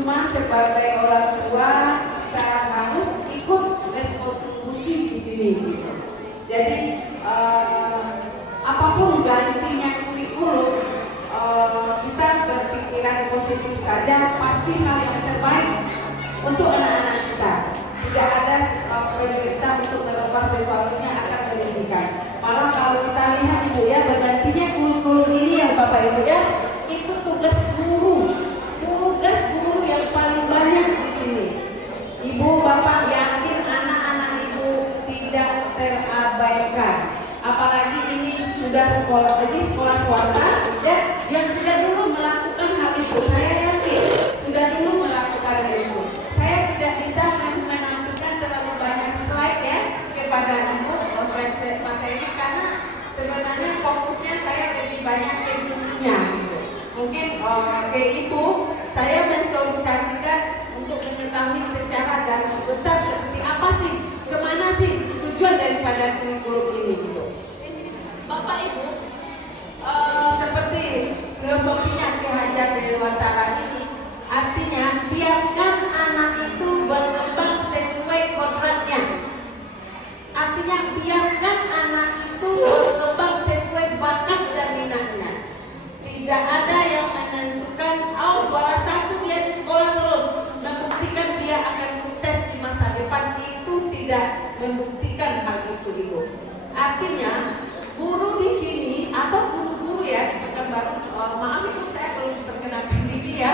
cuma sebagai orang tua kita harus ikut berkontribusi di sini gitu. Jadi apapun gantinya kurikulum, kita berpikiran positif saja, pasti hal yang terbaik untuk anak-anak kita. Tidak ada pemerintah untuk merubah sesuatu yang akan merugikan. Malah kalau kita lihat Ibu ya, bergantinya kurikulum ini yang Bapak Ibu ya, itu tugas guru yang paling banyak di sini. Ibu Bapak yakin anak-anak Ibu tidak terabaikan. Apalagi ini sudah sekolah, jadi sekolah swasta ya, yang sudah dulu melakukan hal itu. Saya yakin sudah dulu melakukan hal itu. Saya tidak bisa menampilkan terlalu banyak slide ya kepada Ibu, slide materi, karena sebenarnya fokusnya saya lebih banyak ke gurunya. Mungkin ke Ibu saya mensosialisasikan untuk mengetahui secara garis besar seperti apa sih, kemana sih tujuan daripada kurikulum ini gitu. Bapak Ibu, seperti filosofinya Ki Hajar Dewantara ini, artinya biarkan anak itu berkembang sesuai kodratnya. Artinya biarkan anak itu berkembang sesuai bakat dan minatnya. Tidak ada yang menentukan, juara satu dia di sekolah terus, membuktikan dia akan sukses di masa depan. Itu tidak membuktikan hal itu Ibu. Artinya guru di sini atau guru-guru ya di Pekanbaru, maaf Ibu saya belum terkenal pendidik ya.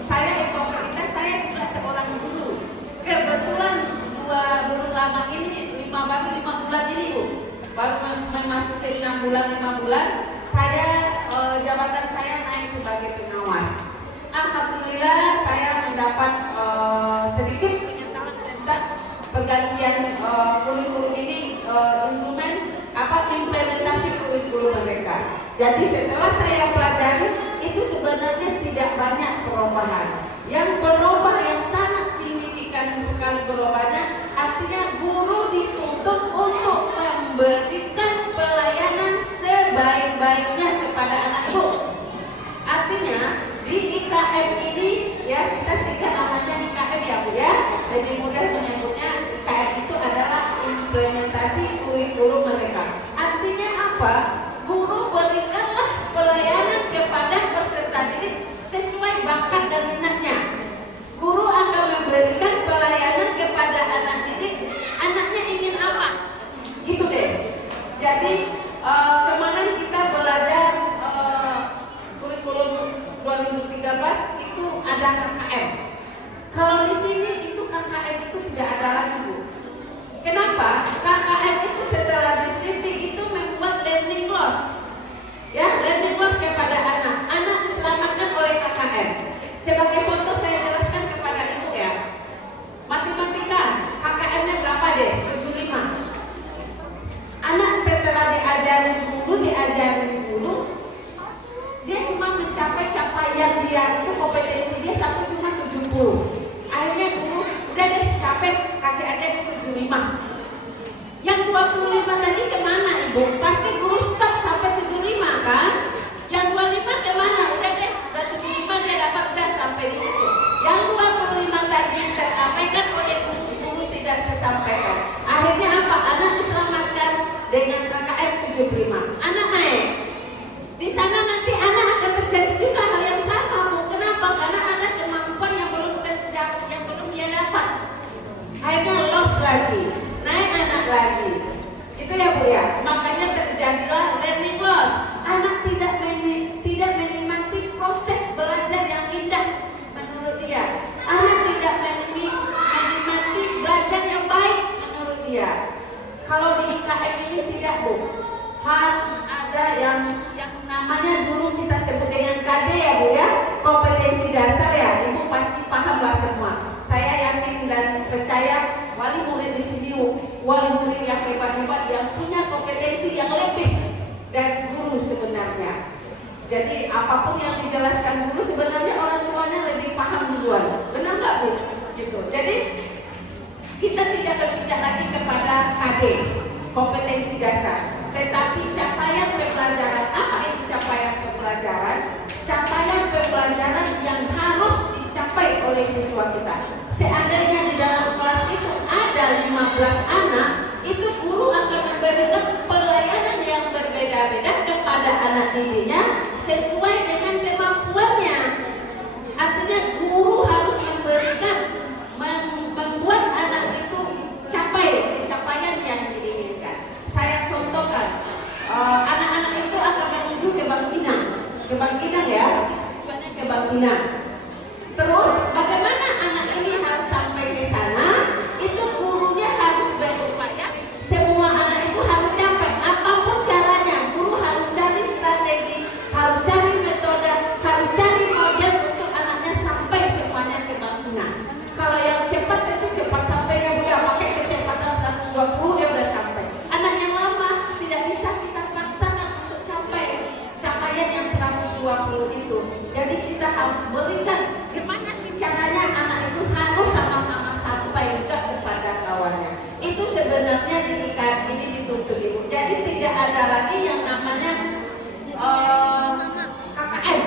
Saya ekonomitas, saya juga seorang guru. Kebetulan baru lama ini, baru 5 bulan ini Bu, baru memasuki 6 bulan, saya jabatan saya naik sebagai pengawas. Alhamdulillah saya mendapat sedikit pengetahuan tentang pergantian kurikulum ini, instrumen implementasi kurikulum mereka. Jadi setelah saya pelajari itu sebenarnya tidak banyak perubahan. Yang berubah yang sangat signifikan sekali berubahnya, artinya guru dituntut untuk memberikan pelayanan sebaik-baiknya kepada anak Ibu. Artinya di IKM ini ya, kita singkat namanya IKM ya Bu ya, lebih mudah menyebutnya IKM itu adalah implementasi kurikulum mereka. Artinya apa? Guru berikanlah pelayanan kepada peserta didik sesuai bakat dan minatnya. Guru akan memberikan pelayanan kepada anak didik, anaknya ingin apa? Gitu deh. Jadi kemarin kita belajar kurikulum 2013 itu ada KKM. Kalau di sini itu KKM itu tidak ada lagi Bu. Kenapa? KKM itu setelah diteliti itu membuat learning loss. Ya, learning loss kepada anak. Anak diselamatkan oleh KKM. Sebagai contoh saya jelaskan kepada Ibu ya. Matematika, KKM-nya berapa deh? 75. Anak setelah diajarin guru, dia cuma mencapai capaian dia itu, kompetensi dia satu cuma 70. Akhirnya guru udah deh capek, kasih aja di 75. Yang 25 tadi kemana Ibu? Pasti guru stop sampai 75 kan? Yang 25 kemana? Udah deh, udah 75 dia dapat, udah sampai di situ. Yang 25 tadi terabaikan oleh guru tidak tersampaikan. Akhirnya apa? Anak diselamatkan dengan KKM 75. Anak naik. Di sana nanti anak akan terjadi juga hal yang sama Bu. Kenapa? Karena ada kemampuan yang belum terjadi, yang belum dia dapat. Akhirnya loss lagi, naik anak lagi. Itu ya Bu ya. Makanya terjadilah learning loss. Anak tidak menikmati proses belajar yang indah menurut dia. Anak tidak menikmati belajar yang baik menurut dia. Kalau di IKM ini tidak Bu. Harus ada yang namanya dulu kita sebut dengan KD ya Bu ya, kompetensi dasar ya. Ibu pasti paham lah semua. Saya yakin dan percaya wali murid di sini wali murid yang hebat-hebat yang punya kompetensi yang lebih dari guru sebenarnya. Jadi apapun yang dijelaskan guru sebenarnya orang tuanya lebih paham duluan. Benar nggak Bu? Gitu. Jadi kita tidak berpijak lagi kepada KD, kompetensi dasar. Tetapi capaian pembelajaran, apa itu capaian pembelajaran? Capaian pembelajaran yang harus dicapai anak didiknya sesuai dengan kemampuannya. Artinya guru harus membuat anak itu capai pencapaian yang diinginkan. Saya contohkan, anak-anak itu akan menuju ke Bangkinang ya, tujuannya ke Bangkinang. Terus bagaimana anak ini harus sampai ke sana? Itu gurunya harus berupaya semua anak itu harus sampai, apapun caranya. Guru harus cari strategi, harus cari metode, harus cari model untuk anaknya sampai semuanya ke Bangkinang. Kalau yang cepat itu cepat sampai ya Bu ya, pakai kecepatan 120 dia udah sampai. Anak yang lama tidak bisa kita paksakan untuk capai capaian yang 120 itu. Jadi kita harus berikan gimana sih caranya anak itu harus sama-sama sampai juga kepada kawannya. Itu sebenarnya ini dituntut Ibu. Jadi tidak ada lagi yang namanya KKN.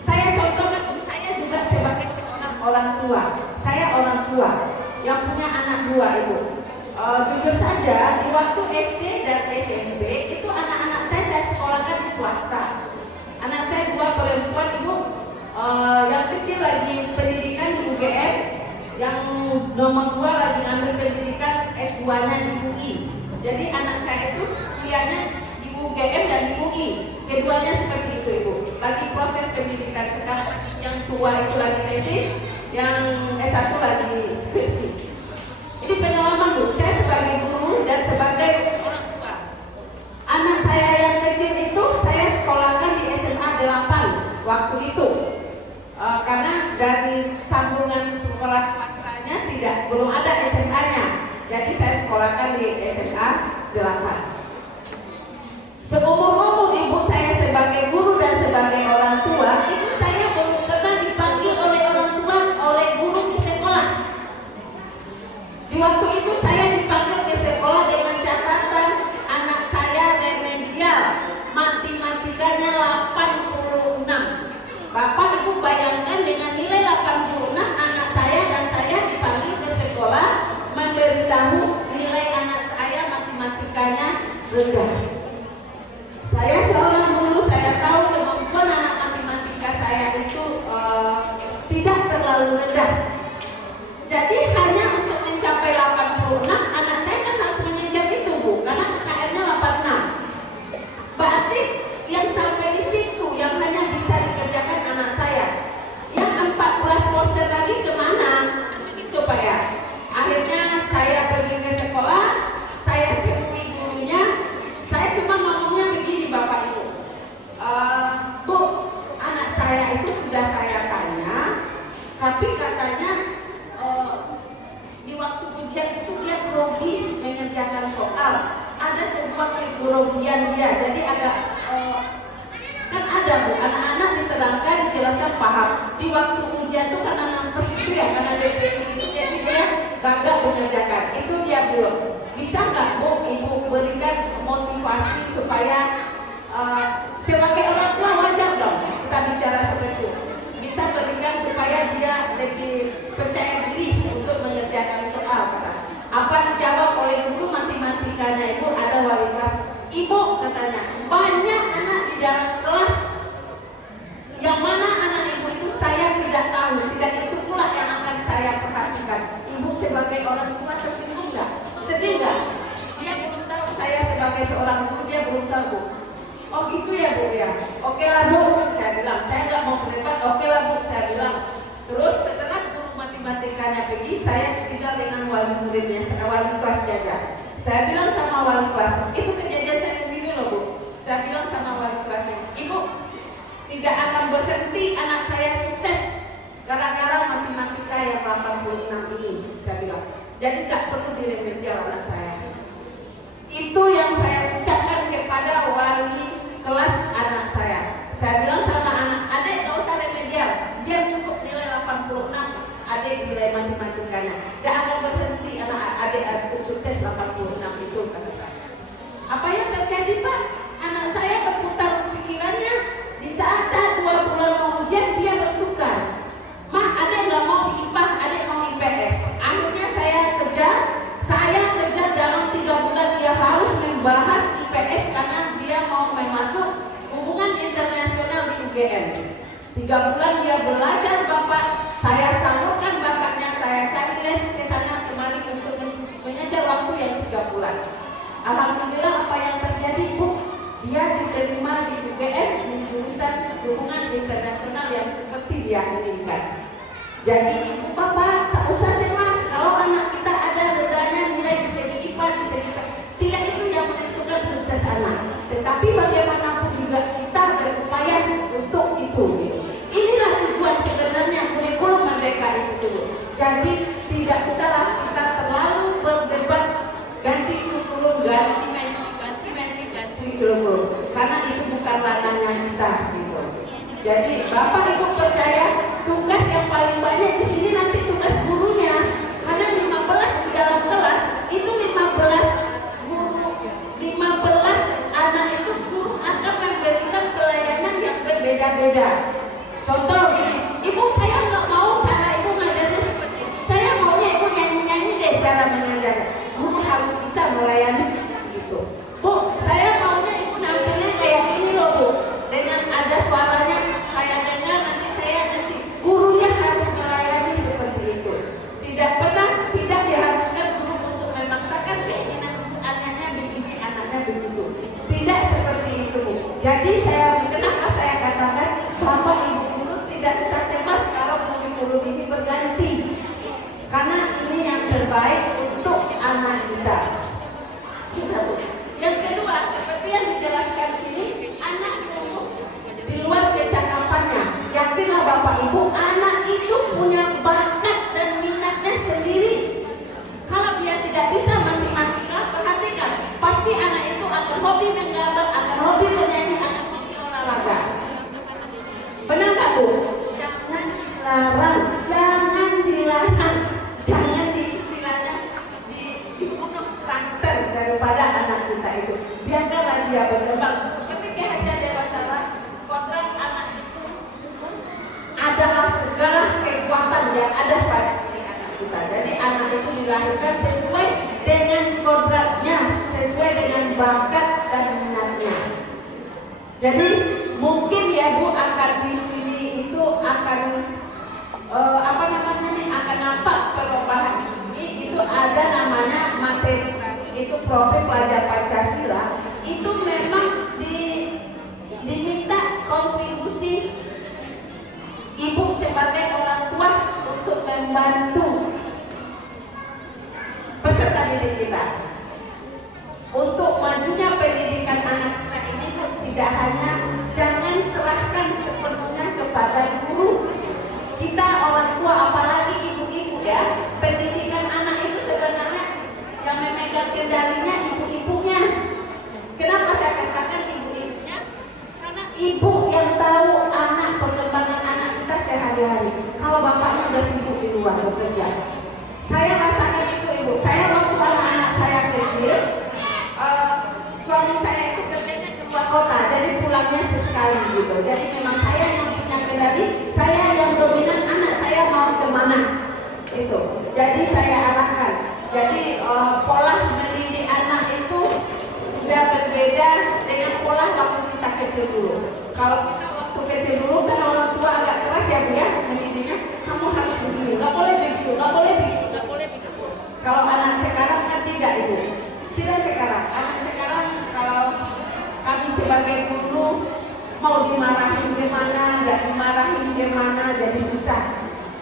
Saya contohkan, saya juga sebagai seorang orang tua. Saya orang tua yang punya anak dua Ibu. Jujur saja di waktu SD dan SMP itu anak-anak saya sekolahkan di swasta. Anak saya dua perempuan Ibu, yang kecil lagi pendidikan di UGM, yang nomor 2 lagi ambil pendidikan S2-nya di UI. Jadi anak saya itu kuliahnya di UGM dan di UI. Keduanya seperti itu Ibu. Lagi proses pendidikan sekarang, yang tua itu lagi tesis, yang S1 lagi skripsi. Ini pengalaman Bu, saya sebagai guru dan sebagai orang tua. Anak saya yang kecil itu saya sekolahkan di SMA 8 waktu itu. Karena dari sambungan sekolah swastanya belum ada SMA-nya. Jadi saya sekolahkan di SMA 8. Seumur-umur Ibu saya sebagai guru dan sebagai orang tua, itu saya belum pernah dipanggil oleh orang tua, oleh guru ke sekolah. Di waktu itu saya dipanggil ke sekolah dengan catatan anak saya remedial, matematikanya 86. Bapak Ibu bayangkan dengan nilai 86 anak saya dan saya dipanggil ke sekolah memberitahu nilai anak saya matematikanya rendah. Saya seorang guru, saya tahu kemampuan anak matematika saya itu tidak terlalu rendah. Jadi hanya untuk mencapai 86 anak saya kan harus mengejar itu Bu, karena KKM-nya 86. Berarti yang sampai di situ yang hanya bisa dikerjakan anak saya, yang 14% lagi kemana? Begitu Pak ya. Akhirnya saya pergi ke sekolah, saya temui gurunya, saya cuma ngomongnya begini Bapak Ibu, Bu, anak saya itu sudah saya tanya, tapi katanya di waktu ujian itu dia grogi mengerjakan soal, ada sebuah kegrogian dia, jadi agak kan ada Bu, anak-anak diterangkan, dijelaskan paham. Di waktu ujian itu karena nampes itu ya, karena depresi itu, jadi dia gagal mengerjakan. Itu dia belum. Bisa nggak Bu, Ibu berikan motivasi supaya sebagai orang tua wajar dong kita bicara seperti itu. Bisa berikan supaya dia lebih percaya diri untuk mengerjakan soal. Kata. Apa dijawab oleh guru matematikanya Ibu, ada wali kelas. Ibu katanya, banyak anak di dalam kelas yang mana anak Ibu itu saya tidak tahu, tidak itu pula yang akan saya perhatikan. Ibu sebagai orang tua tersinggung nggak? Sedih nggak? Dia belum tahu, saya sebagai seorang guru dia belum tahu Bu. Oh gitu ya Bu ya. Oke lah Bu, saya bilang, saya nggak mau berdebat. Oke lah Bu, saya bilang. Terus setelah guru matematikanya pergi, saya tinggal dengan wali muridnya, wali kelas jaga. Saya bilang sama wali kelas, itu kejadian saya sendiri loh Bu. Saya bilang sama wali kelasnya, Ibu tidak akan berhenti anak saya sukses gara-gara matematika yang 86 ini, saya bilang. Jadi tidak perlu diremedial anak saya. Itu yang saya ucapkan kepada wali kelas anak saya. Saya bilang sama anak, adek nggak usah remedial, biar cukup nilai 86, adek nilai matematikanya. Tidak akan berhenti anak adek sukses 86 itu, kata saya. Apa yang terjadi Pak? Anak saya berputar pikirannya. Di saat-saat 2 bulan mau ujian dia bertukar. Mah adek nggak mau di IPA, adek mau IPS. Akhirnya saya kerja UGM. 3 bulan dia belajar Bapak, saya salurkan bakatnya, saya cari les ke sana kemari untuk mengejar waktu yang 3 bulan. Alhamdulillah apa yang terjadi Bu? Dia diterima di UGM di jurusan hubungan internasional yang seperti dia inginkan. Jadi ibu bapak tak usah cemas kalau anak kita ada rendahnya nilai di segi IPA, di segi tidak itu yang menentukan sukses anak. Tetapi bagaimanapun juga kita berupaya untuk itu. Inilah tujuan sebenarnya kurikulum Merdeka itu. Jadi tidak usahlah kita terlalu berdebat ganti kurikulum, ganti kurikulum, karena itu bukan ranahnya kita gitu. Jadi Bapak Ibu percaya tugas yang paling banyak di sini nanti tugas gurunya, karena 15 di dalam kelas itu 15 guru, 15 anak itu guru akan memberikan pelayanan yang berbeda-beda. Contoh gini, ibu saya nggak mau cara ibu ngajarnya seperti itu, saya maunya ibu nyanyi-nyanyi deh cara mengajar. Guru harus bisa melayani seperti itu. Bu, saya maunya ibu nampilnya kayak gini loh Bu, dengan ada suaranya saya dengar nanti gurunya harus melayani seperti itu. Tidak diharuskan guru untuk memaksakan keinginan anaknya begini, anaknya begitu. Tidak seperti itu Bu. Jadi kenapa saya katakan Bapak Ibu guru tidak bisa cemas kalau kurikulum ini berganti, karena ini yang terbaik untuk anak kita. Yang kedua, seperti yang dijelaskan di sini, anak itu di luar kecakapannya, yakinlah Bapak Ibu, anak itu punya bakat dan minatnya sendiri. Kalau dia tidak bisa matematika, perhatikan, pasti anak itu akan hobi menggambar, akan hobi menyanyi, akan hobi olahraga. Benar nggak Bu? Jangan dilarang, jangan istilahnya dibunuh karakter daripada anak kita itu. Biarkanlah dia berkembang seperti Hajar Dewantara. Kodrat anak itu adalah segala kekuatan yang ada pada diri anak kita. Jadi anak itu dilahirkan sesuai dengan kodratnya, sesuai dengan bakat dan minatnya. Jadi mungkin ya Bu, akan di sini itu akan akan nampak perubahan di sini. Itu ada namanya materi baru, itu profil pelajar Pancasila. Itu memang diminta kontribusi ibu sebagai orang tua untuk membantu peserta didik kita. Untuk majunya pendidikan anak kita ini pun tidak hanya, jangan serahkan sepenuhnya kepada guru. Kita orang tua, apalagi ibu-ibu ya, pendidikan anak itu sebenarnya yang memegang kendalinya ibu-ibunya. Kenapa saya katakan ibu-ibunya? Karena ibu yang tahu anak, perkembangan anak kita sehari-hari. Kalau bapaknya sudah sibuk di luar bekerja, saya rasakan itu Ibu. Saya waktu anak-anak saya kecil, suami saya itu kerjanya ke luar kota, jadi pulangnya sesekali gitu. Jadi memang saya yang punya kendali, saya yang dominan anak saya mau kemana itu. Jadi saya arahkan. Jadi pola mendidik anak itu sudah berbeda dengan pola waktu kita kecil dulu. Kalau kita waktu kecil dulu kan orang tua agak keras ya Bu ya mendidiknya, kamu harus begini, nggak boleh begitu, nggak boleh begitu, nggak boleh begitu. Kalau anak sekarang kan tidak Ibu, tidak sekarang. Anak sekarang kalau kami sebagai guru mau dimarahin gimana, nggak dimarahin gimana, jadi susah.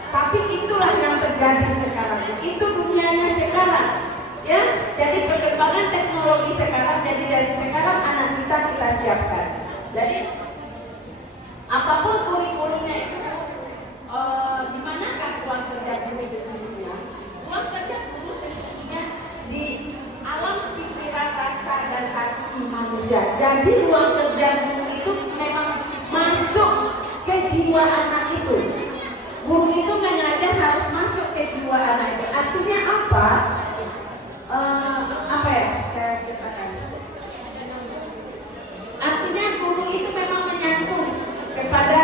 Tapi itulah yang terjadi sekarang. Itu dunianya sekarang. Ya, jadi perkembangan teknologi sekarang, jadi dari sekarang anak kita siapkan. Jadi apapun kurikulumnya itu, di manakah ruang kerja guru sesungguhnya? Ruang kerja guru sesungguhnya di alam pikiran, rasa dan hati manusia. Jadi ruang kerja guru itu memang masuk ke jiwa anak itu. Guru itu mengajar harus masuk ke jiwa anak itu. Artinya apa? Saya katakan. Artinya guru itu memang menyantun kepada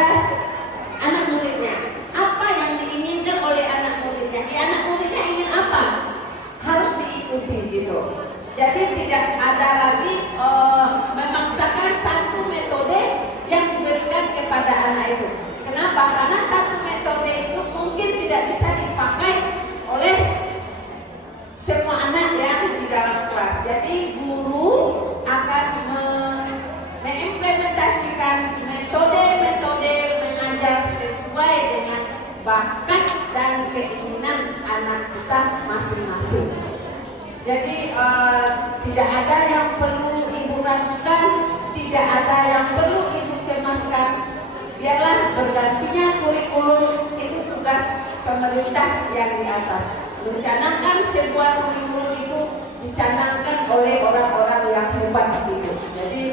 anak muridnya. Apa yang diinginkan oleh anak muridnya? Anak muridnya ingin apa? Harus diikuti gitu. Jadi tidak ada lagi memaksakan satu metode yang diberikan kepada anak bakat dan keinginan anak kita masing-masing. Jadi tidak ada yang perlu ibu ragukan, tidak ada yang perlu ibu cemaskan. Biarlah bergantinya kurikulum itu tugas pemerintah yang di atas. Mencanangkan sebuah kurikulum itu dicanangkan oleh orang-orang yang hebat itu. Jadi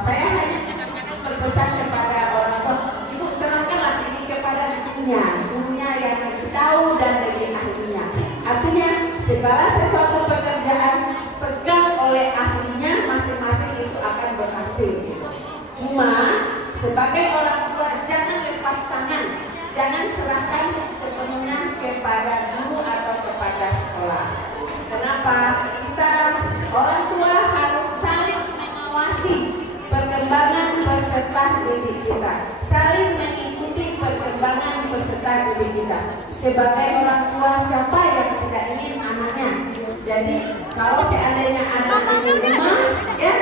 saya hanya kadang-kadang berpesan kepada orang tua, ibu serahkanlah ini kepada gurunya yang lebih tahu dan lebih ahlinya. Artinya segala sesuatu pekerjaan pegang oleh ahlinya masing-masing itu akan berhasil. Cuma sebagai orang tua jangan lepas tangan, jangan serahkan sepenuhnya kepada guru atau kepada sekolah. Kenapa? Kita orang tua harus saling mengawasi perkembangan peserta didik kita, saling mengikuti perkembangan peserta didik kita. Sebagai orang tua, siapa yang tidak ingin anaknya? Jadi kalau seandainya anak ini rumah, ya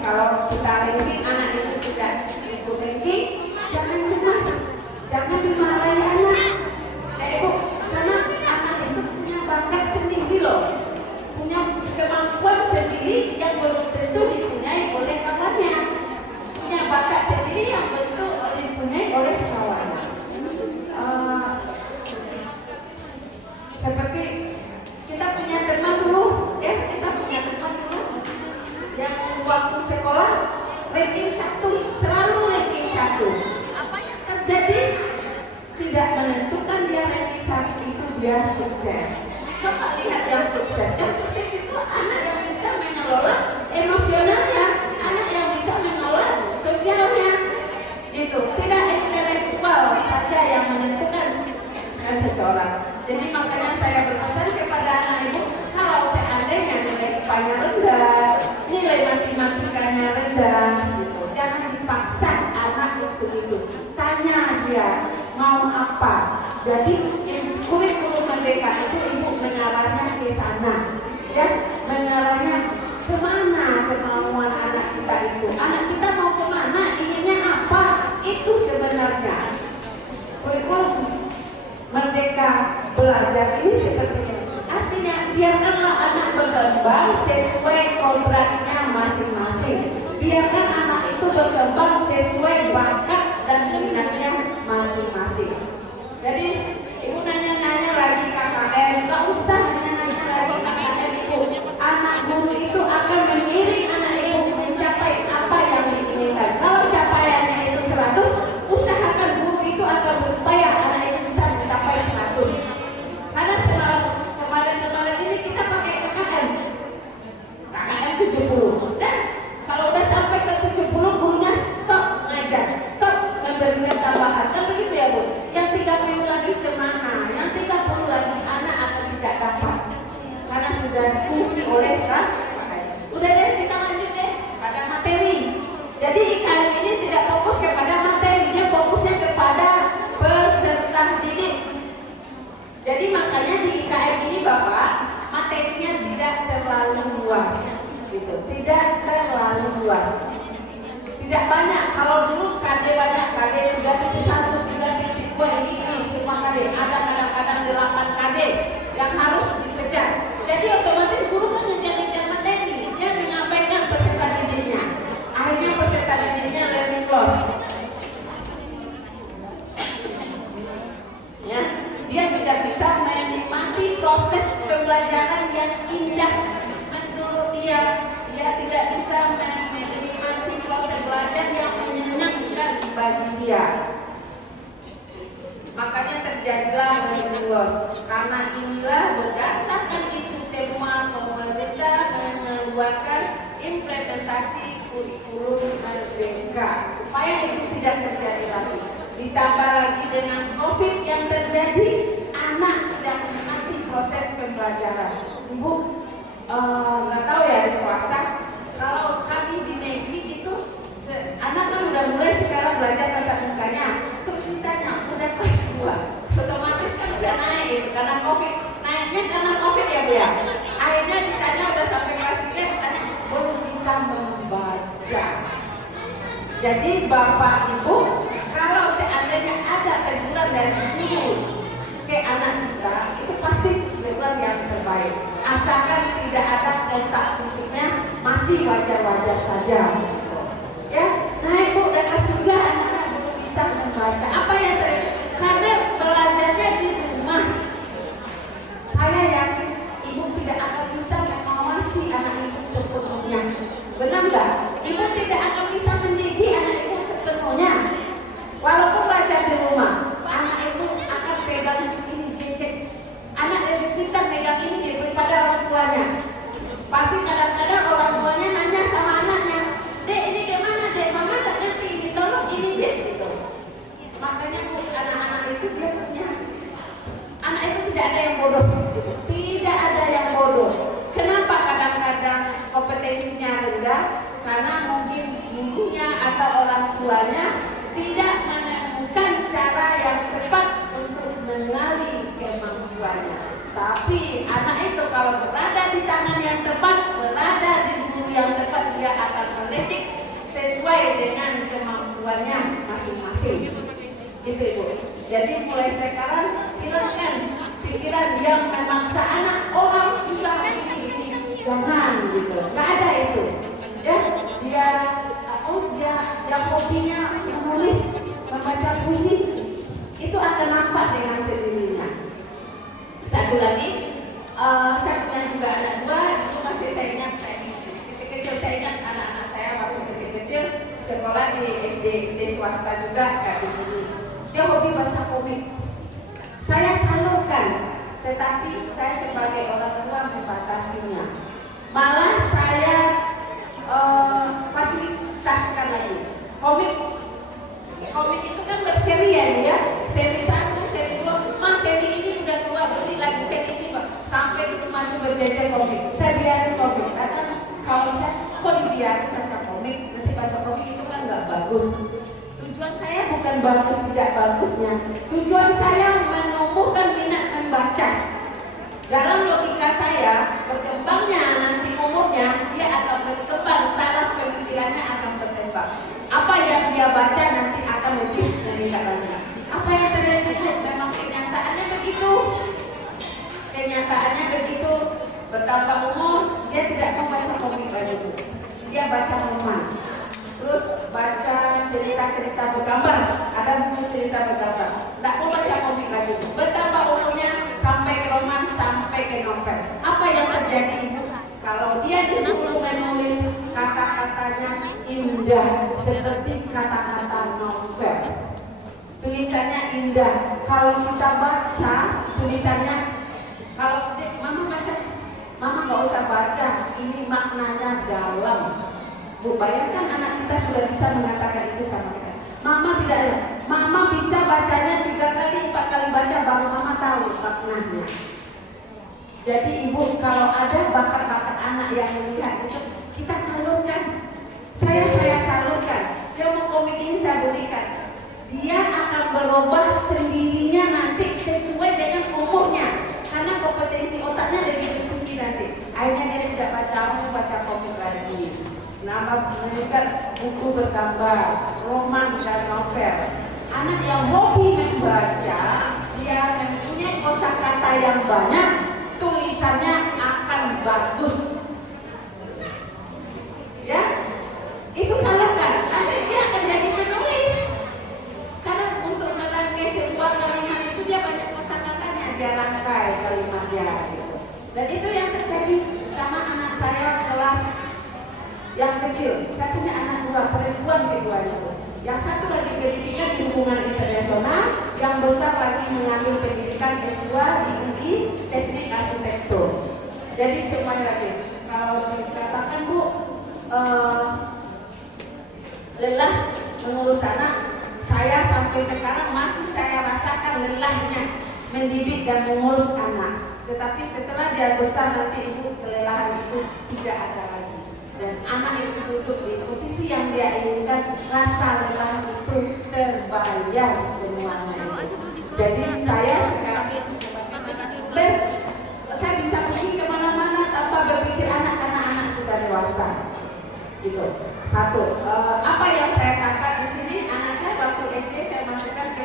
kalau kita ranking anak itu tidak ikut ranking, jangan cemas, jangan dimarahi anak. Ya ibu, karena anak itu punya bakat sendiri loh, punya kemampuan sendiri yang belum tentu dipunyai oleh kawannya, punya bakat sendiri yang belum dipunyai oleh kawannya. Seperti kita punya teman dulu, ya kita punya teman dulu yang waktu sekolah ranking 1, selalu ranking 1. Apa yang terjadi? Tidak menentukan dia ranking 1 itu dia sukses. Coba lihat yang sukses. Yang sukses itu anak yang bisa mengelola emosionalnya, anak yang bisa mengelola sosialnya, gitu. Tidak intelektual saja yang menentukan kesuksesan seseorang. Jadi makanya saya berpesan kepada anak ibu, kalau seandainya nilai IPA-nya rendah, nilai matematikanya rendah, gitu, jangan dipaksa anak untuk itu. Tanya dia mau apa. Jadi kurikulum merdeka itu ibu mengarahnya ke sana, ya, mengarahnya kemana kemauan anak kita itu. Anak kita mau kemana, inginnya apa, itu sebenarnya kurikulum merdeka belajar ini seperti ini. Artinya biarkanlah anak berkembang sesuai kodratnya masing-masing. Biarkan anak itu berkembang sesuai bakat dan minatnya masing-masing. Jadi ibu nanya-nanya lagi KKN, nggak usah nanya-nanya lagi KKN ibu. Anak guru itu akan mengiring anak ibu mencapai apa yang diinginkan. Kalau capaiannya itu 100, usahakan guru itu akan berupaya anak itu bisa mencapai 100. Karena kemarin-kemarin ini kita pakai KKN 70. Dan kalau udah sampai ke 70, gurunya stop ngajar, stop memberikan tambahan. Kan begitu ya bu? Yang 30 lagi kemana? Yang 30 lagi anak akan tidak dapat karena sudah dikunci oleh KKN. Udah deh, kita lanjut deh pada materi. Jadi IKM ini tidak fokus kepada materi, dia fokusnya kepada peserta didik. Jadi makanya di IKM ini Bapak, materinya tidak terlalu luas, gitu. Tidak terlalu luas. Tidak banyak. Kalau dulu KD banyak, KD 3.1, 3.2, ini semua KD. Ada kadang-kadang 8 KD yang harus dikejar. Jadi otomatis guru kan ngejar-ngejar materi, dia mengabaikan peserta didiknya. Akhirnya peserta didiknya learning loss. Ya, dia tidak bisa menikmati proses pembelajaran yang indah. Menurut dia tidak bisa menikmati proses belajar yang menyenangkan bagi dia. Makanya terjadilah learning loss. Karena inilah berdasarkan itu semua pemerintah mengeluarkan implementasi kurikulum merdeka supaya itu tidak terjadi lagi. Ditambah lagi dengan COVID yang terjadi, anak tidak menikmati proses pembelajaran. Ibu nggak tahu ya di swasta, kalau kami di negeri itu anak kan udah mulai sekarang belajar tatap mukanya, terus ditanya udah kelas 2, otomatis kan udah naik karena COVID. Naiknya karena COVID ya bu ya. Akhirnya ditanya udah sampai kelas 3, ditanya belum bisa membaca. Jadi bapak ibu, kalau seandainya seandainya ada teguran dari guru ke anak kita, itu pasti teguran yang terbaik. Asalkan tidak ada kontak fisiknya, masih wajar-wajar saja. Ya, naik Bu dan kelas 3 anak-anak belum bisa membaca. Apa yang terjadi? Karena belajarnya di rumah. Saya yakin ibu tidak akan bisa mengawasi anak ibu sepenuhnya. Benar nggak? Ibu tidak akan bisa mendidik anak ibu sepenuhnya. Walaupun belajar di rumah, anak ibu akan pegang ini jejet. Anak lebih pintar megang ini daripada orang tuanya. Pasti kadang-kadang orang tuanya nanya sama anaknya, "Dek, ini gimana dek? Mama tak ngerti ini, tolong ini dek." Gitu. Makanya anak-anak itu dia punya. Anak itu tidak ada yang bodoh. Tidak ada yang bodoh. Kenapa kadang-kadang kompetensinya rendah? Karena mungkin gurunya atau orang tuanya tidak menemukan cara yang tepat untuk mengenali kemampuannya. Tapi anak itu kalau berada di tangan yang tepat, berada di guru yang tepat, dia akan melecik sesuai dengan kemampuannya masing-masing. Gitu Ibu. Jadi mulai sekarang hilangkan pikiran yang memaksa anak, oh harus bisa ini. Jangan gitu. Nggak ada itu. Ya, dia hobinya menulis, membaca puisi, itu akan nampak dengan sendirinya. Satu lagi, saya punya juga anak 2. Itu masih saya ingat, kecil-kecil saya ingat anak-anak saya waktu kecil-kecil sekolah di SD swasta juga kayak begini. Dia hobi baca komik. Saya salurkan, tetapi saya sebagai orang tua membatasinya. Malah saya fasilitaskan lagi. Komik itu kan berseri ya, seri 1, seri 2, mas seri ini udah keluar, beli lagi seri ini Pak. Sampai itu masih berjajar komik. Saya biarin komik, karena kalau saya kok dibiarin baca komik, nanti baca komik itu kan nggak bagus. Tujuan saya bukan bagus tidak bagusnya. Tujuan saya menumbuhkan minat membaca. Dalam logika saya, berkembangnya nanti umurnya, dia akan berkembang, taraf pemikirannya akan berkembang. Apa yang dia baca nanti akan lebih meningkatkan. Apa yang terjadi? Memang kenyataannya begitu. Kenyataannya begitu. Bertambah umur, dia tidak membaca komik lagi. Dia baca roman. Terus baca cerita-cerita bergambar. Ada buku cerita bergambar. Tidak mau baca komik lagi. Bertambah umurnya sampai ke roman, sampai ke novel. Apa yang terjadi Ibu? Kalau dia disuruh menulis kata-katanya indah seperti kata-kata novel. Tulisannya indah. Kalau kita baca tulisannya, kalau mama baca, mama nggak usah baca. Ini maknanya dalam. Bu, bayangkan anak kita sudah bisa mengatakan itu sama kita. Mama tidak, mama bisa bacanya 3 kali, 4 kali baca baru mama tahu maknanya. Jadi Ibu, kalau ada bakat-bakat anak yang melihat itu, kita salurkan. Saya salurkan. Dia mau komik ini saya berikan. Dia akan berubah sendirinya nanti sesuai dengan umurnya. Karena kompetensi otaknya lebih tinggi nanti. Akhirnya dia tidak baca komik lagi. Nama menunjukkan buku bergambar, roman dan novel. Anak yang hobi membaca, dia mempunyai kosakata yang banyak, tulisannya akan bagus. Ya, itu salurkan. Nanti dia akan jadi penulis. Karena untuk merangkai sebuah kalimat itu dia banyak kosakatanya, dia rangkai kalimatnya. Gitu. Dan itu yang terjadi sama anak saya kelas yang kecil. Saya punya anak 2 perempuan keduanya. Yang satu lagi pendidikan di hubungan internasional, yang besar lagi mengambil pendidikan S2 di UI Teknik Arsitektur. Jadi semuanya lagi. Kalau dikatakan Bu, lelah mengurus anak, saya sampai sekarang masih saya rasakan lelahnya mendidik dan mengurus anak. Tetapi setelah dia besar nanti Ibu, kelelahan itu tidak ada lagi. Dan anak itu duduk di posisi yang dia inginkan, rasa lelah itu terbayar semuanya. Jadi saya sekarang itu saya bisa pergi kemana-mana tanpa berpikir anak, karena anak sudah dewasa. Gitu. Satu, apa yang saya katakan di sini, anak saya waktu SD saya masukkan ke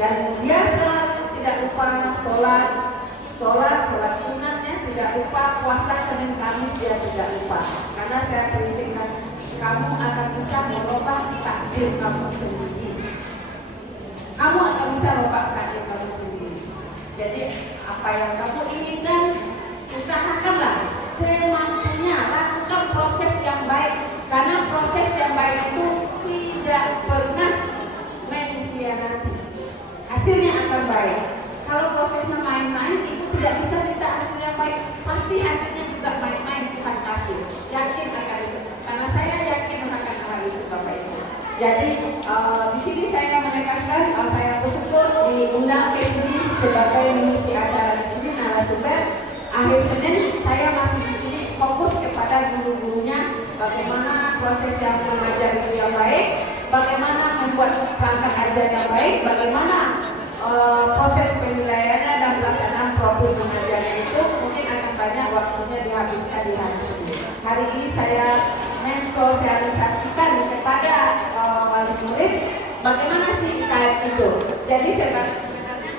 Dan dia selalu tidak lupa sholat sunatnya, tidak lupa puasa Senin Kamis dia tidak lupa. Karena saya prinsipkan kamu akan bisa merubah takdir kamu sendiri. Kamu akan bisa merubah takdir kamu sendiri. Jadi apa yang kamu inginkan, usahakanlah semampunya, lakukan proses yang baik. Karena proses yang baik itu tidak pernah mengkhianati. Hasilnya akan baik. Kalau prosesnya main-main itu tidak bisa minta hasil yang baik. Pasti hasilnya juga main-main, Tuhan kasih. Yakin akan itu. Karena saya yakin akan hal itu Bapak Ibu. Jadi di sini saya menekankan, saya bersyukur diundang ke sini sebagai mengisi acara di sini narasumber. Akhir Senin saya masih di sini fokus kepada guru-gurunya, bagaimana proses yang mengajar itu yang baik, bagaimana membuat perangkat ajar yang baik, bagaimana proses penilaiannya dan pelaksanaan profil mengajarnya itu mungkin akan banyak waktunya dihabiskan di hari ini. Hari ini saya mensosialisasikan kepada wali murid bagaimana sih IKF itu. Jadi sebenarnya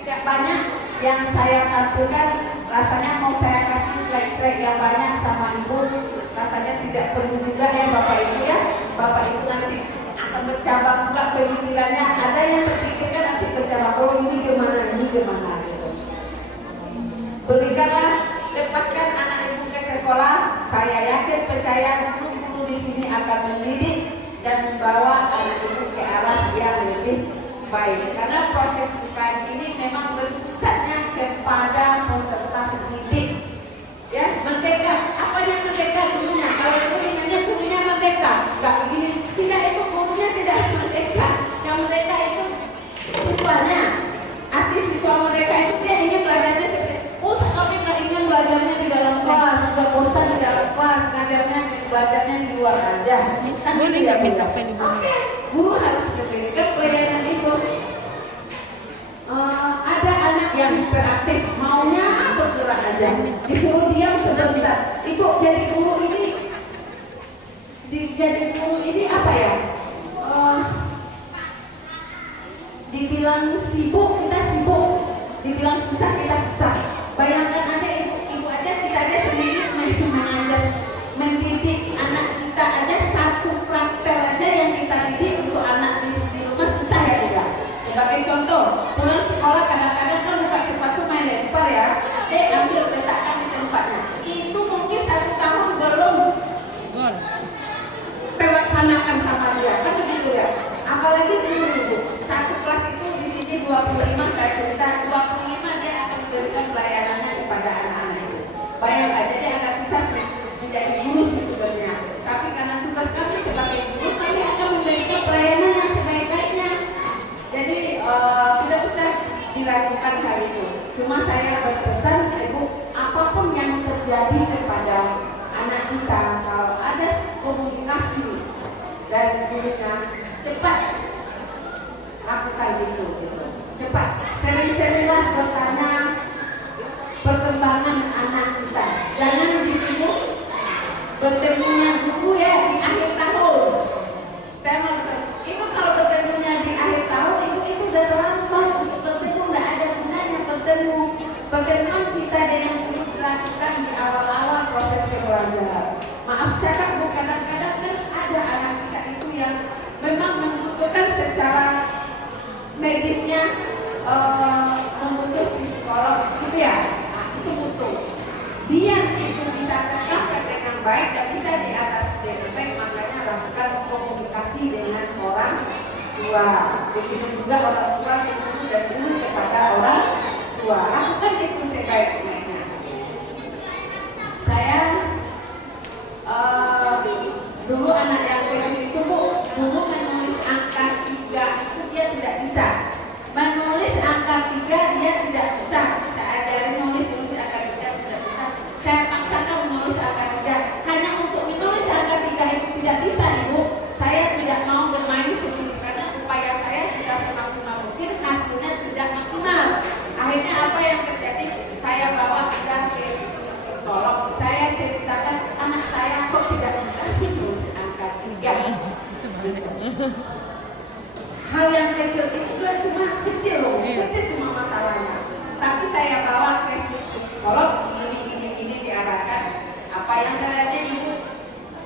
tidak banyak yang saya tampilkan, rasanya mau saya kasih slide-slide yang banyak sama ibu, rasanya tidak perlu juga ya Bapak Ibu ya. Bapak Ibu nanti akan bercabang juga pemikirannya, ada yang terpikirkan nanti bercabang, oh ini gimana gitu. Berikanlah, lepaskan anak ibu ke sekolah, saya yakin percaya guru-guru di sini akan mendidik dan membawa anak ibu ke arah yang lebih baik. Karena proses UKM ini memang berpusatnya kepada peserta didik. Ya, merdeka. Apanya merdeka gurunya? Kalau ibu ingatnya gurunya merdeka, nggak begini. Tidak, itu gurunya tidak merdeka. Yang merdeka itu siswanya. Arti siswa merdeka itu dia ingin belajarnya seperti, oh sekali nggak ingin belajarnya di dalam kelas, sudah bosan di dalam kelas, belajarnya di luar aja. Boleh nggak minta pen ibu? Oke, guru harus memberikan pelayanan itu. Ada anak yang hiperaktif, maunya bergerak aja, disuruh diam sebentar. Ibu jadi guru ini apa ya? Dibilang sibuk kita sibuk, dibilang susah kita susah. Bayangkan aja ibu aja, kita aja sendiri mengajar, mendidik anak kita aja, satu praktek aja yang kita didik untuk anak di rumah susah ya juga. Sebagai contoh, pulang sekolah kadang-kadang kan buka sepatu main lempar ya, ambil letakkan di tempatnya. Itu mungkin 1 tahun belum terlaksanakan sama dia, kan begitu ya. Apalagi dulu satu kelas itu di sini 25, saya cerita 25 dia akan memberikan pelayanannya kepada anak-anak itu. Bayangkan, jadi agak susah sih menjadi guru sih sebenarnya. Tapi karena tugas kami sebagai guru, kami akan memberikan pelayanan yang sebaik-baiknya. Jadi tidak usah diragukan hal itu. Cuma saya berpesan, ibu, apapun yang terjadi kepada anak kita, kalau ada komunikasi dari gurunya, cepat lakukan itu, gitu. Cepat, sering-seringlah bertanya perkembangan anak kita. Jangan ditunggu bertemunya guru ya di akhir tahun. Itu kalau bertemunya di akhir tahun itu udah terlambat untuk bertemu, nggak ada gunanya bertemu. Bagaimana kita dengan guru dilakukan di awal-awal proses pembelajaran. Maaf cakap, kadang-kadang kan ada anak kita itu yang memang membutuhkan secara medisnya, membutuhkan psikolog gitu ya. Nah, itu butuh. Dia itu bisa terangkat dengan baik dan bisa diatasi dengan baik, makanya lakukan komunikasi dengan orang tua. Begitu juga orang tua itu dan guru kepada orang tua. Lakukan itu sebaik-baiknya. Saya dulu anak yang kecil itu dulu menulis angka 3 itu dia tidak bisa. Menulis angka 3 dia tidak bisa. Saya ajarin nulis angka 3 tidak bisa. Saya paksakan menulis angka 3. Hanya untuk menulis angka 3 itu tidak bisa, Ibu. Saya tidak mau bermain sendiri karena upaya saya sudah semaksimal mungkin, hasilnya tidak maksimal. Akhirnya apa yang terjadi? Saya bawa dia ke psikolog. Saya ceritakan anak saya kok tidak bisa menulis angka 3. Hal yang kecil kecil loh, kecil cuma masalahnya. Tapi saya bawa ke psikolog, ini diarahkan. Apa yang terjadi ibu?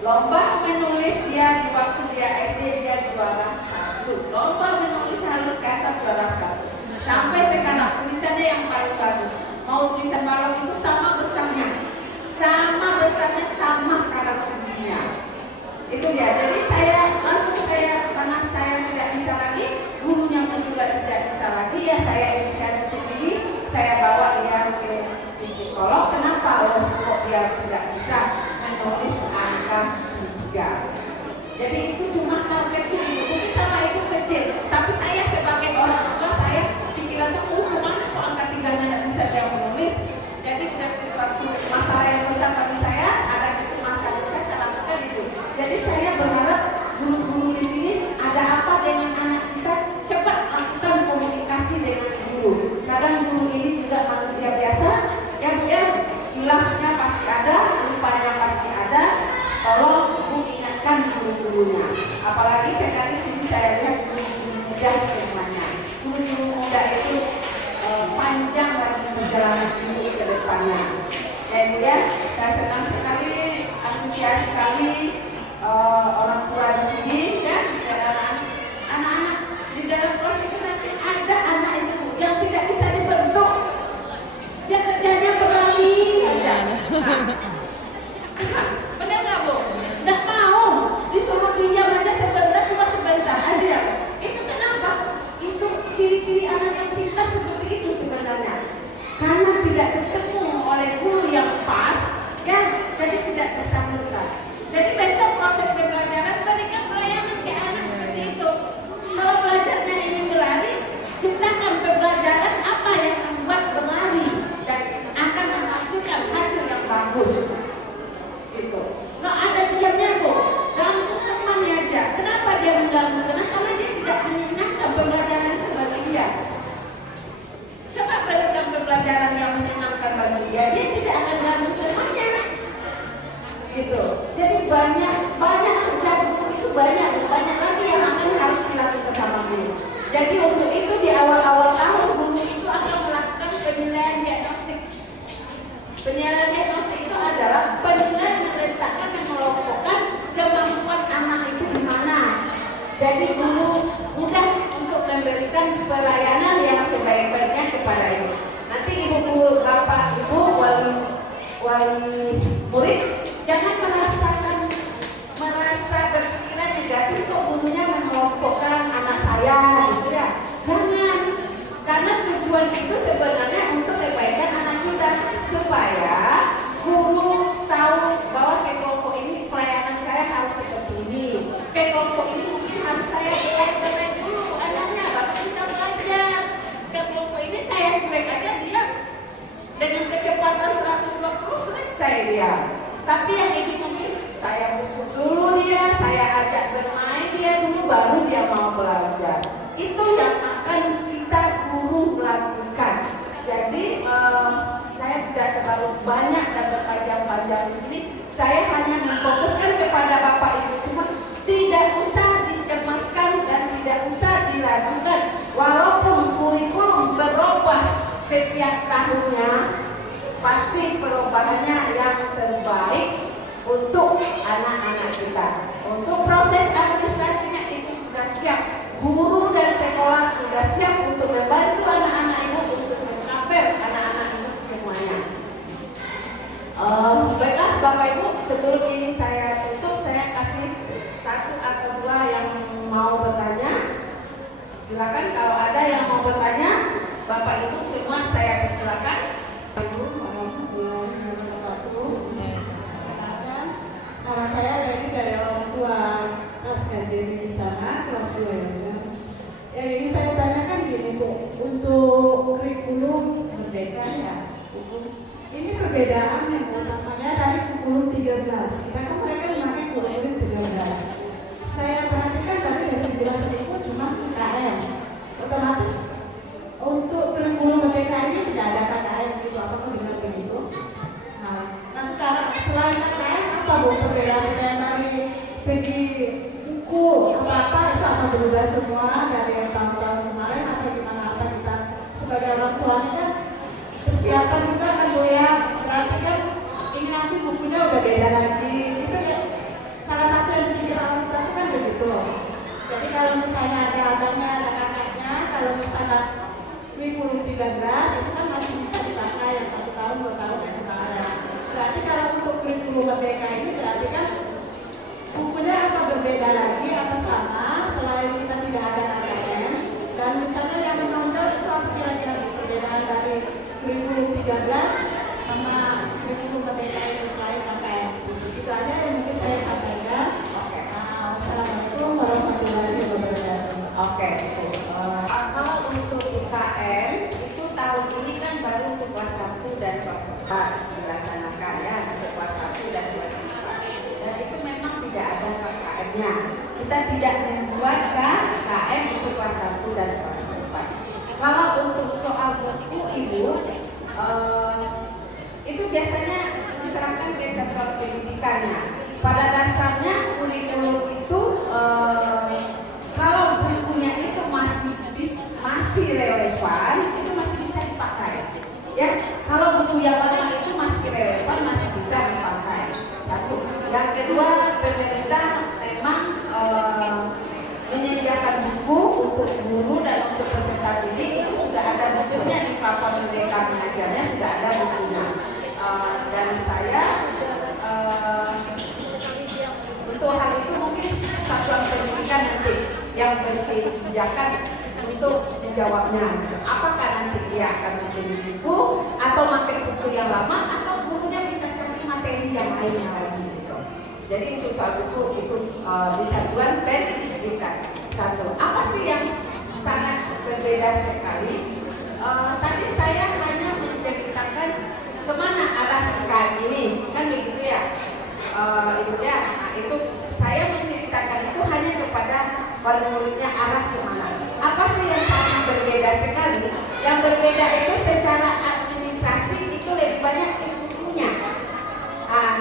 Lomba menulis dia di waktu dia SD dia juara 1. Lomba menulis harus kasar juara 1. Sampai sekarang tulisannya yang paling bagus. Mau tulisan balok itu sama besarnya, sama karakternya. Itu ya. Jadi karena saya tidak bisa lagi, gurunya pun juga tidak bisa lagi, ya saya inisiatif sendiri, saya bawa dia ke psikolog. Kenapa? Kok dia tidak bisa menulis angka 3? Jadi itu cuma hal kecil, mungkin sama itu kecil. Tapi saya sebagai orang tua, saya pikiran mana kok angka 3-nya tidak bisa dia menulis. Jadi sudah sesuatu masalah yang besar bagi saya, ada itu masalah saya lakukan itu. Jadi saya berharap guru-guru di sini ada apa dengan anak kita, cepat lakukan komunikasi dengan guru. Kadang guru ini juga manusia biasa, yang hilafnya pasti ada, lupanya pasti ada. Tolong ibu ingatkan guru-gurunya. Apalagi sekali sini saya lihat guru-guru muda semuanya. Guru-guru muda itu panjang lagi perjalanan guru ke depannya. Kemudian saya senang sekali, antusias sekali orang tua di sini ya, dan anak-anak di dalam kelas itu nanti ada anak itu yang tidak bisa dibentuk, dia kerjanya berlari aja. Benar nggak bu? Nggak mau disuruh pinjam aja sebentar, cuma sebentar aja. Itu kenapa? Itu ciri-ciri anak yang pintar seperti itu sebenarnya. Karena tidak ketemu oleh guru yang pas, ya, jadi tidak tersalurkan. Jadi besok proses pembelajaran berikan pelayanan ke anak seperti itu. Kalau belajarnya ini berlari, ciptakan pembelajaran apa yang membuat berlari dan akan menghasilkan hasil yang bagus. Gitu. Nggak ada diamnya bu, ganggu temannya aja. Kenapa dia mengganggu? Karena dia tidak menyenangkan pembelajaran itu bagi dia. Coba berikan pembelajaran yang menyenangkan bagi dia, dia tidak akan ganggu temannya. Gitu. Jadi banyak kerja buku itu banyak lagi yang akan harus dilakukan sama guru. Jadi untuk itu di awal-awal tahun guru itu akan melakukan penilaian diagnostik. Penilaian diagnostik itu adalah penilaian meletakkan dan mengelompokkan kemampuan anak itu di mana. Jadi guru mudah untuk memberikan pelayanan yang sebaik-baiknya kepada ibu. Nanti ibu, bapak, ibu, wali murid jangan merasa berpikiran negatif kok gurunya mengelompokkan anak saya gitu ya. Jangan, karena tujuan itu sebenarnya untuk kebaikan anak kita, supaya guru tahu bahwa ke kelompok ini pelayanan saya harus seperti ini, ke kelompok ini mungkin harus saya belajar dulu anaknya baru bisa belajar, ke kelompok ini saya cuek aja dia dengan kecepatan 150 selesai dia. Tapi yang ini mungkin saya butuh dulu dia, saya ajak bermain dia dulu, baru dia mau belajar. Itu yang akan kita guru lakukan. Jadi saya tidak terlalu banyak dan berpanjang-panjang di sini. Saya hanya memfokuskan kepada bapak ibu semua, tidak usah dicemaskan dan tidak usah diragukan. Walaupun kurikulum berubah setiap tahunnya, pasti perubahannya yang terbaik untuk anak-anak kita. Untuk proses administrasinya itu sudah siap. Guru dan sekolah sudah siap untuk membantu anak-anak ibu untuk mengcover anak-anak ibu semuanya. Baiklah Bapak Ibu, sebelum ini saya tutup, saya kasih 1 atau 2 yang mau bertanya. Silakan kalau ada yang mau bertanya, Bapak Ibu semua saya persilakan. Kalau saya dari orang tua Mas Ganjar di sana, kelas 2 yang ini saya tanyakan gini Bu, untuk kurikulum merdeka ya, ini perbedaannya Bu, namanya dari kurikulum 13, kita kan mereka memakai kurikulum 13. Saya perhatikan tadi dari penjelasan Ibu cuma KKN, otomatis untuk kurikulum merdeka ini tidak ada KKN gitu, apakah benar begitu? Nah sekarang selain KKN apa Bu perbedaan dari segi buku buku apa-apa itu akan berubah semua dari tahun-tahun kemarin atau gimana apa kita sebagai orang tua kan persiapan juga kan Bu ya, berarti kan ini nanti bukunya udah beda lagi itu ya salah satu yang dipikir orang tua itu kan begitu. Jadi kalau misalnya ada abangnya ada kakaknya, kalau misalnya kurikulum 13 itu kan masih bisa dipakai yang 1 tahun 2 tahun yang kemarin. Berarti kalau untuk kurikulum merdeka ini berarti kan bukunya apa berbeda lagi apa sama selain kita tidak ada KKN dan misalnya yang menonjol itu apa kira-kira perbedaan dari kurikulum 13 sama kurikulum merdeka ini selain KKN. Itu aja yang mungkin saya sampaikan. Wassalamualaikum warahmatullahi wabarakatuh. Oke, kalau untuk IKN itu tahun ini kan baru untuk kelas 1 dan kelas 4 dilaksanakan ya, untuk kelas 1 dan kelas 4. Dan itu memang tidak ada KKN-nya. Kita tidak membuat KKN untuk kelas 1 dan kelas 4. Kalau untuk soal buku Ibu, itu biasanya diserahkan ke sektor pendidikannya. Pada dasarnya kurikulum itu kalau bukunya itu masih relevan, itu masih bisa dipakai. Ya, kalau buku yang lama itu masih relevan, masih bisa dipakai. Satu. Yang kedua, pemerintah memang menyediakan buku untuk guru dan untuk peserta didik itu sudah ada bukunya di platform Merdeka Mengajarnya sudah ada bukunya. Dan saya untuk hal itu mungkin satuan pendidikan nanti yang berkebijakan untuk menjawabnya. Apakah nanti dia akan membeli buku atau pakai buku yang lama atau gurunya bisa cari materi yang lainnya lagi gitu. Jadi itu soal buku itu di satuan pendidikan. Satu, apa sih yang sangat berbeda sekali? Tadi saya hanya menceritakan kemana arah IKN ini, kan begitu ya, Ibu ya. Nah itu saya menceritakan itu hanya kepada wali muridnya arah kemana. Apa sih yang sangat berbeda sekali? Yang berbeda itu secara administrasi itu lebih banyak ke gurunya.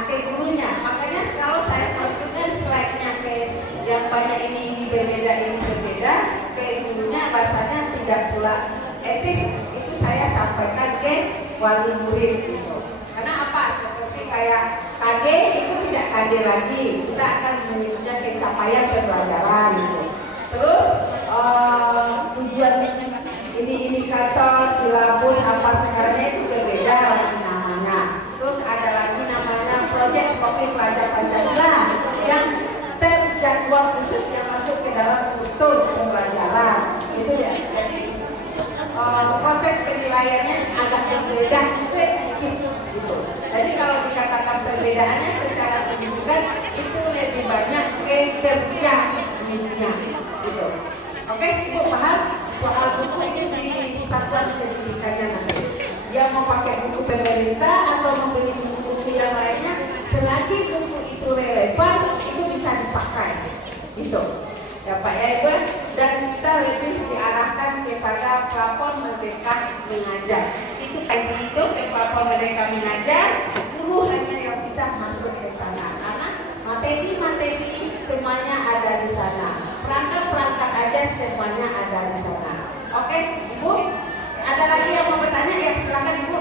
Ke gurunya. Makanya kalau saya tunjukkan slide-nya ke yang banyak ini berbeda, ke gurunya rasanya tidak pula etis. Itu saya sampaikan ke wali murid gitu. Karena apa? Seperti kayak KD itu tidak KD lagi. Kita akan menyebutnya pencapaian pembelajaran gitu. Terus tujuan ini indikator, silabus apa sekarangnya itu berbeda lagi namanya. Terus ada lagi namanya proyek kopi pelajar Pancasila yang terjadwal khusus yang masuk ke dalam struktur pembelajaran. Itu ya. Jadi proses penilaiannya agak berbeda sedikit gitu. Jadi kalau dikatakan perbedaannya secara signifikan itu lebih banyak ke kerja minnya gitu. Oke, Ibu paham soal buku ini di satuan pendidikannya nanti. Dia mau pakai buku pemerintah atau membeli buku yang lainnya, selagi buku itu relevan itu bisa dipakai gitu. Ya Pak ya Ibu, dan kita lebih diarahkan kepada platform Merdeka Mengajar. Itu tadi itu ke platform Merdeka Mengajar, guru hanya yang bisa masuk ke sana. Karena materi-materi semuanya ada di sana. Perangkat-perangkat aja semuanya ada di sana. Oke, Ibu, ada lagi yang mau bertanya? Ya silakan Ibu.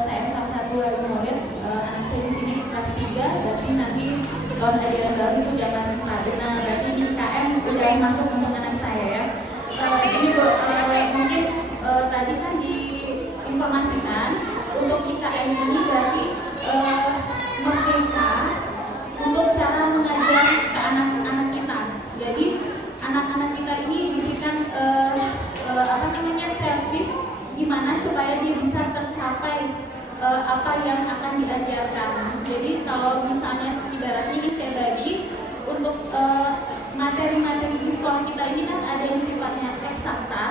Saya salah satu wali murid, anak saya di sini kelas 3, tapi nanti tahun ajaran baru itu udah kelas 4. Nah, berarti ini KM sudah masuk untuk anak saya ya. Ini Bu, mungkin tadi kan diinformasikan untuk IKN ini berarti merdeka untuk cara mengajar ke anak-anak kita. Jadi anak-anak kita ini diberikan servis gimana supaya dia bisa tercapai apa yang akan diajarkan. Jadi kalau misalnya ibaratnya ini saya bagi untuk materi-materi di sekolah kita ini kan ada yang sifatnya eksakta,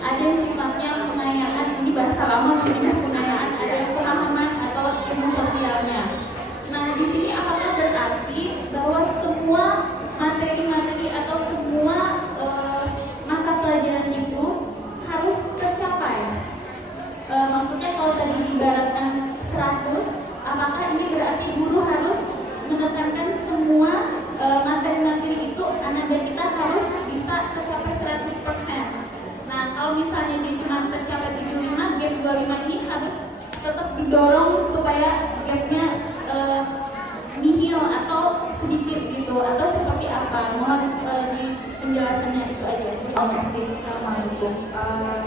ada yang sifatnya pengayaan, ini bahasa lama mungkin pengayaan, ada yang pemahaman atau ilmu sosialnya. Nah di sini apakah berarti bahwa semua materi-materi atau semua mata pelajaran itu harus tercapai? Maksudnya kalau tadi diibaratkan 100, apakah ini berarti guru harus menekankan semua materi-materi itu anak kita harus bisa tercapai 100%. Nah, kalau misalnya dia cuma tercapai 75, gap 25 ini harus tetap didorong supaya gapnya nihil atau sedikit gitu, atau seperti apa. Mohon di penjelasannya itu aja. Terima kasih. Assalamualaikum.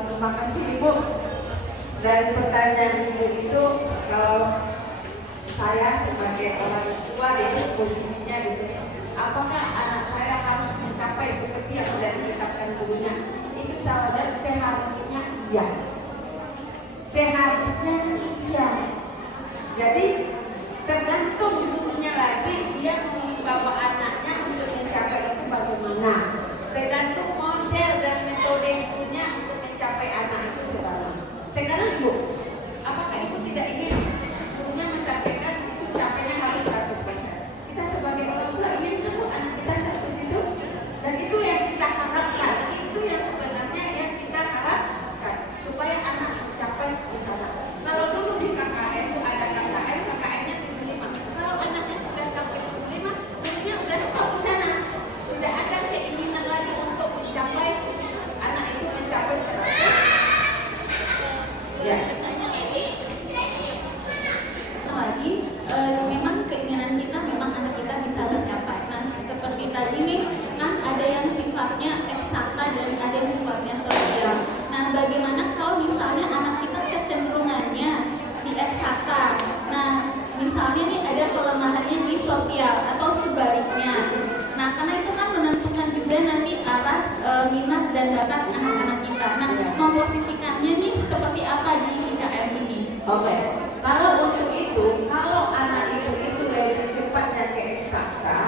Terima kasih Ibu. Dan pertanyaan Ibu itu, kalau saya sebagai orang tua ini posisinya di sini, apakah anak saya harus mencapai seperti yang sudah ditetapkan gurunya? Itu seharusnya iya. Seharusnya iya. Jadi tergantung gurunya lagi, dia membawa anaknya untuk mencapai itu bagaimana. Tergantung model dan metode gurunya untuk mencapai anak itu sekarang. Sekarang Bu, apakah Ibu tidak ingin gurunya mentargetkan itu capainya harus 100%? Kita sebagai orang tua ingin Bu anak kita sampai situ, dan itu yang kita harapkan. Itu yang sebenarnya yang kita harapkan supaya anak mencapai di sana. Kalau dulu di KKN itu ada KKN, KKN-nya 75. Kalau anaknya sudah sampai 75, gurunya udah stop di sana. Tidak ada keinginan lagi untuk mencapai anak itu mencapai 100. Ya. Lagi, memang keinginan kita memang anak kita bisa tercapai. Nah, seperti tadi nih, kan ada yang sifatnya eksakta dan ada yang sifatnya sosial. Nah, bagaimana kalau misalnya anak kita kecenderungannya di eksakta? Nah, misalnya nih ada kelemahannya di sosial atau sebaliknya. Nah, karena itu kan menentukan juga nanti arah minat dan bakat anak-anak kita. Nah, memposisikannya nih seperti apa di IKM ini? Oke. Kalau untuk itu, kalau anak itu lebih cepatnya ke eksakta,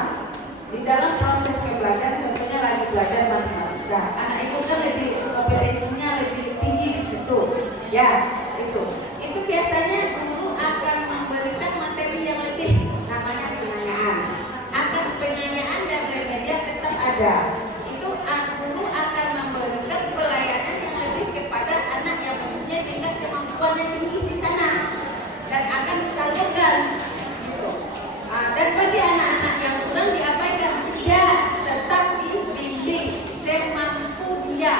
di dalam proses pembelajaran contohnya lagi belajar matematika, anak itu kan lebih kompetensinya lebih tinggi di situ. Ya, itu biasanya guru akan memberikan materi yang lebih, namanya penganyaan. Akan penganyaan dan remedial tetap ada. Itu guru akan memberikan pelayanan yang lebih kepada anak yang mempunyai tingkat kemampuan yang tinggi di sana dan akan disalurkan gitu. Dan bagi anak-anak yang kurang diabaikan, tidak, tetap dibimbing semampu dia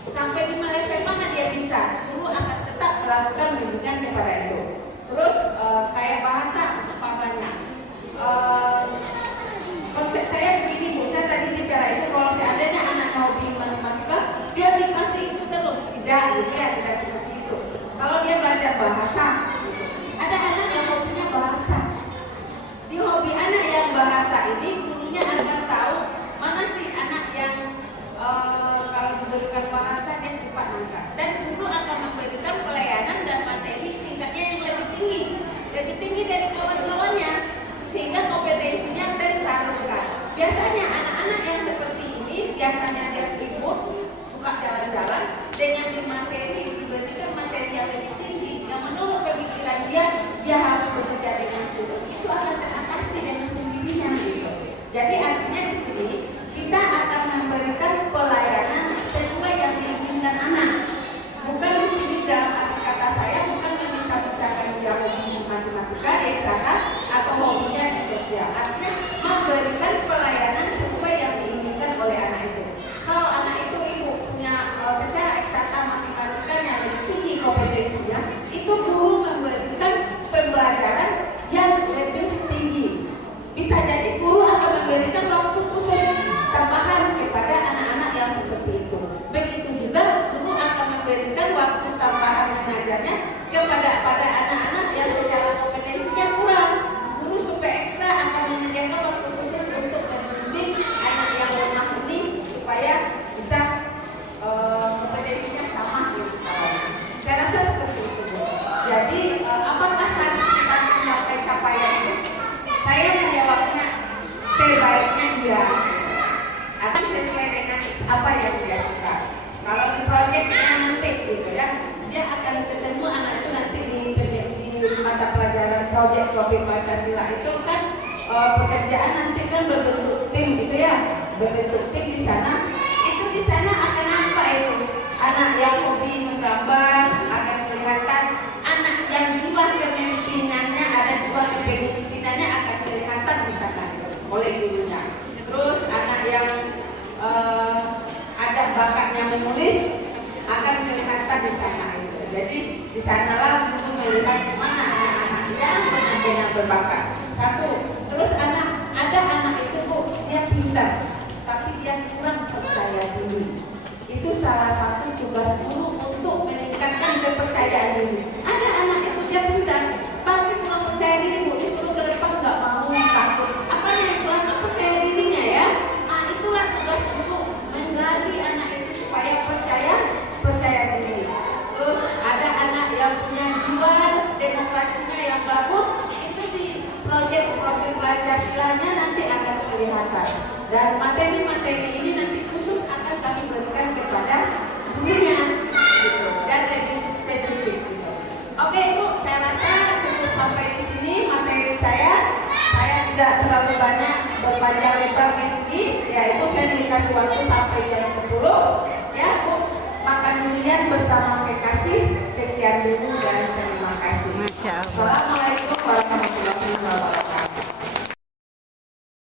sampai di level mana dia bisa. Guru akan tetap melakukan bimbingan kepada itu. Terus kayak bahasa umpamanya, konsep saya begini Bu, saya tadi bicara itu kalau seandainya anak mau bimbing matematika, dia dikasih itu terus, tidak seperti itu. Kalau dia belajar bahasa, ada anak yang hobinya bahasa. Di hobi anak yang bahasa ini, gurunya akan tahu mana sih anak yang kalau diberikan bahasa dia cepat nangkap. Dan guru akan memberikan pelayanan dan materi tingkatnya yang lebih tinggi dari kawan-kawannya, sehingga kompetensinya tersalurkan. Biasanya anak-anak yang seperti ini, biasanya dia ikut, suka jalan-jalan, dengan diberikan materi yang lebih tinggi, yang menurut pemikiran dia harus bekerja dengan serius, itu akan teratasi dengan sendirinya gitu. Jadi artinya di sini kita akan memberikan pelayanan sesuai yang diinginkan anak. Bukan di sini dalam arti kata saya bukan memisah-misahkan dia hobi matematika di eksakta atau hobinya di sosial. Artinya memberikan pelayanan sesuai yang diinginkan oleh anak itu. Kalau anak itu ibu punya secara eksakta matematikanya lebih tinggi kompetensinya, itu guru memberikan pembelajaran yang lebih tinggi. Bisa jadi guru akan memberikan waktu khusus tambahan kepada anak-anak yang seperti itu. Begitu juga guru akan memberikan waktu tambahan mengajarnya kepada anak-anak yang secara kompetensinya kurang. Guru super ekstra akan menyediakan waktu khusus untuk membimbing anak yang lemah ini supaya bisa kompetensinya sama gitu. Saya rasa seperti itu Bu. Jadi apakah harus kita mencapai capaian itu? Saya menjawabnya sebaiknya iya, atau sesuai dengan apa yang dia suka. Kalau di proyeknya nanti gitu ya, dia akan ketemu anak itu nanti di mata pelajaran proyek topik Pancasila itu kan pekerjaan nanti kan berbentuk tim gitu ya, berbentuk tim di sana. Itu di sana akan apa itu? Anak yang hobi menggambar akan kelihatan, anak yang jiwa kepemimpinannya ada jiwa kepemimpinannya akan kelihatan di sana itu. Jadi di sanalah guru melihat mana anak-anak yang benar-benar berbakat. Satu, terus ada anak itu Bu, dia pintar, tapi dia kurang percaya diri. Itu salah satu tugas guru untuk meningkatkan kepercayaan diri. Ada anak itu dia pintar, tapi kurang percaya diri Bu, disuruh ke depan nggak mau, takut. Apanya yang kurang percaya dirinya ya? Nah itulah tugas guru, menggali anak itu supaya percaya diri. Terus ada anak yang punya jiwa demokrasinya yang bagus, itu di proyek profil Pancasilanya nanti akan kelihatan. Dan materi-materi